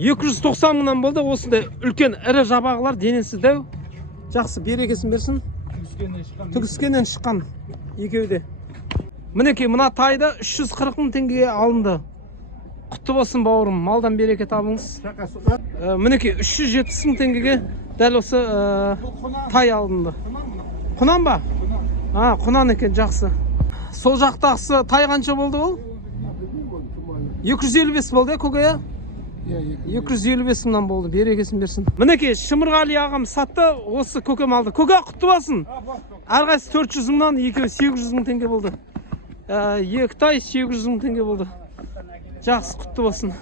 290 мыңнан болды. Осындай үлкен ірі жабағылар, денесі дәу. Жақсы, берекесін берсін. Түгіскеннен шыққан екеуде. Мінекей мына тайды 340 мың теңгеге алынды. Құтты болсын бауырым, малдан береке табыңыз. Мінекей 370 мың теңгеге дәл осы тай алынды. Құнан ба? Құнан екен, жақсы. Сол жақтағысы тай қанша болды ол? 255 болды, көке? 255 мыңнан болды, берекесін берсін. Мінекей Шымырғали ағам сатты, осы көкем алды. Көке, құтты болсын. Әрқайсысы 400 мыңнан, екеуі 800 мың теңге болды. Екі тай 800 мың теңге болды. Жақсы, құтты болсын.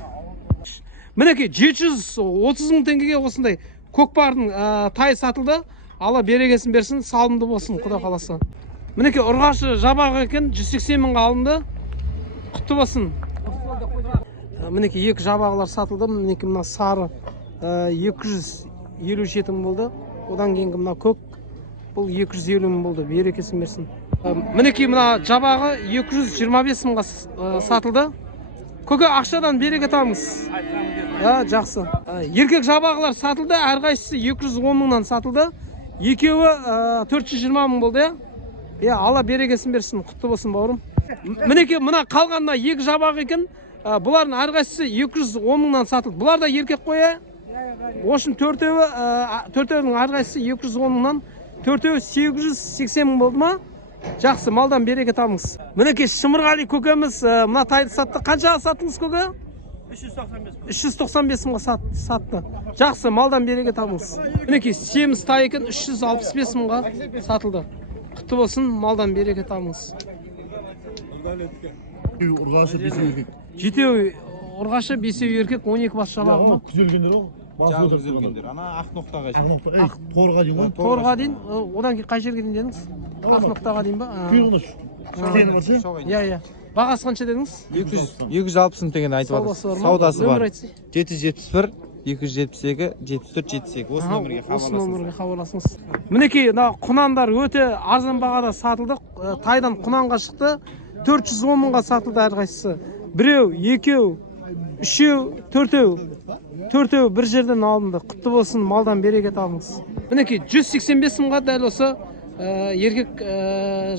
Мінекей 730 мың теңгеге осындай көкпардың тай сатылды. Алла берекесін берсін, салымды болсын, құда қаласа. Мінекей ұрғашы жабағы екен, 180 мыңға алынды. Құтты болсын. Мінекей екі жабағылар сатылды. Мінекей мына сары 257 мың болды. Одан кейінгі мына көк бұл 250 мың болды. Берекесін берсін. Мінекей мына жабағы 225 мыңға сатылды. Көке, ақшадан береке табыңыз. Жақсы. Еркек жабағылар сатылды. Әрқайсысы 210 мыңнан сатылды. Екеуі 420 мың болды. Алла берекесін берсін, құтты болсын бауырым. Мінекей мына қалғанда екі жабағы екен. Бұлардың әрқайсысы 210 мыңнан сатылды. Бұлар да еркек қоя.Ошын төртеуінің әрқайсысы 210 мыңнан, төртеуі 880 мың болды ма? Жақсы, малдан береке табыңыз. Мінекей Шымырғали көкеміз мына тайды сатты. Қаншаға саттыңыз көке? 395 мыңға сатты. Жақсы, малдан береке табыңыз. Мінекей семіз тай екен, 365 мыңға сатылды. Құтты болсын, малдан береке табыңыз. Ұрғашы бесеу еркек. Жетеу ұрғашы, бесеу еркек, 12 бас жабағы ма? Күзелгендер ол? Күзелгендер. Ана ақ ноқтаға дейін. Торға дейін ба? Торға дейін, одан кейін қай жерге дейін дедіңіз? Ақ ноқтаға дейін ба? Күйіғыныш. Сені баршы? Бағасы қанша дедіңіз? 260 мың теңгені айтып жатыр. Саудасы бар. 771 272 74 72. Осы нөмірге хабарласыңыз. Осы нөмірге хабарласыңыз. Мінекей, құнандар өте арзан бағада сатылды. Тайдан құнанға шықты. 410 мыңға сатылды әрқайсысы. Біреу, екеу, үшеу, төртеу бір жерден алынды. Құтты болсын, малдан береке табыңыз. Мінекей 185 мыңға дәл осы еркек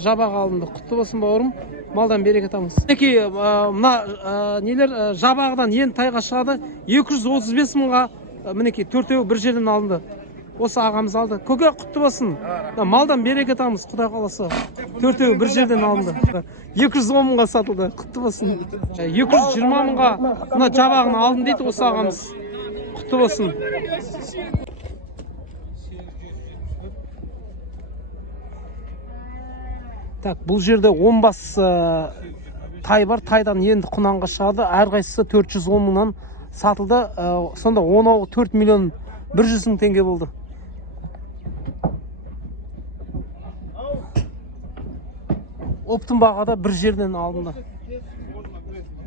жабағы алынды. Құтты болсын бауырым, малдан береке табыңыз. Мінекей мына нелер жабағыдан ең тайға шығады. 235 мыңға мінекей төртеу бір жерден алынды. Осы ағамыз алды. Көке, құтты болсын. Малдан береке табыңыз, құдай қаласа. Төртеу бір жерден алынды. 210 мыңға сатылды. Құтты болсын. 220 мыңға мына жабағын алдым дейді осы ағамыз. Құтты болсын. Так, бұл жерде 10 бас тай бар. Тайдан енді құнанға шығады. Әрқайсысы 410 мыңнан сатылды. Сонда 4 миллион 100 мың теңге болды. Оптың бағада бір жерден алынды.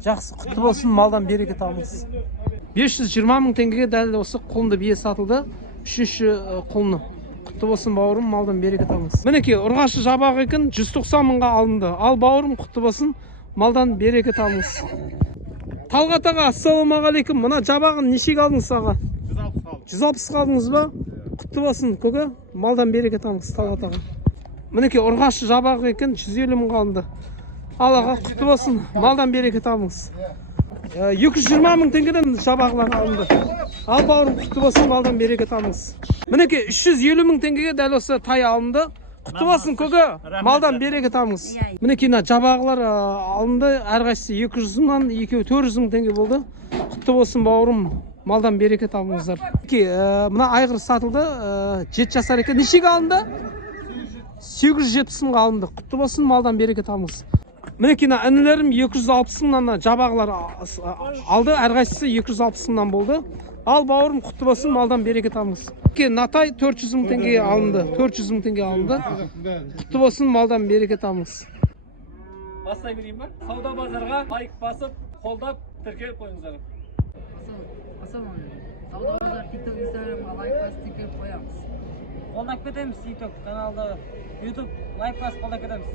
Жақсы, құтты болсын, малдан береке табыңыз. 520 мың теңгеге дәл осы құлынды бие сатылды. Үшінші құлыны. Құтты болсын бауырым, малдан береке табыңыз. Мінекей ұрғашы жабағы екен, 190 мыңға алынды. Ал бауырым, құтты болсын, малдан береке табыңыз. Талғат аға, ассалаумағалейкум. Мына жабағын нешеге алдыңыз аға? 160 алдыңыз ба? Құтты болсын, көке, малдан береке табыңыз, Талғат аға. Мінекей ұрғашы жабағы екен, 150 мыңға алынды. Аллаға құтты болсын, малдан береке табыңыз. 220 мың теңгеден жабағылар алынды. Ал бауырым, құтты болсын, малдан береке табыңыз. Мінекей 350 мың теңгеге дәл осы тай алынды. Құтты болсын, көке, малдан береке табыңыз. Мінекей жабағылар алынды. Әрқайсысы 200 мыңнан, екеуі 400 мың теңге болды. Құтты болсын, бауырым, малдан береке табыңыздар. Мына айғыр сатылды, 7 жасар екен. Нешеге алынды? 870 мыңға алынды. Құтты болсын, малдан береке табыңыз. Мінекей інілерім 260 мыңнан жабағылар алды. Әрқайсысы 260 мыңнан болды. Ал бауырым, құтты болсын, малдан береке табыңыз. Натай 400 мың теңге алынды. 400 мың теңге алынды. Құтты болсын, малдан береке табыңыз. Бастай берейін ба? Сауда базарға лайк басып, қолдап, тіркеліп қойыңыздар. Сауда базар TikTok, Instagramға лайк басып, тіркеліп қоямыз. Қолдап кетеміз TikTok каналды, YouTube лайк басып қолдап кетеміз.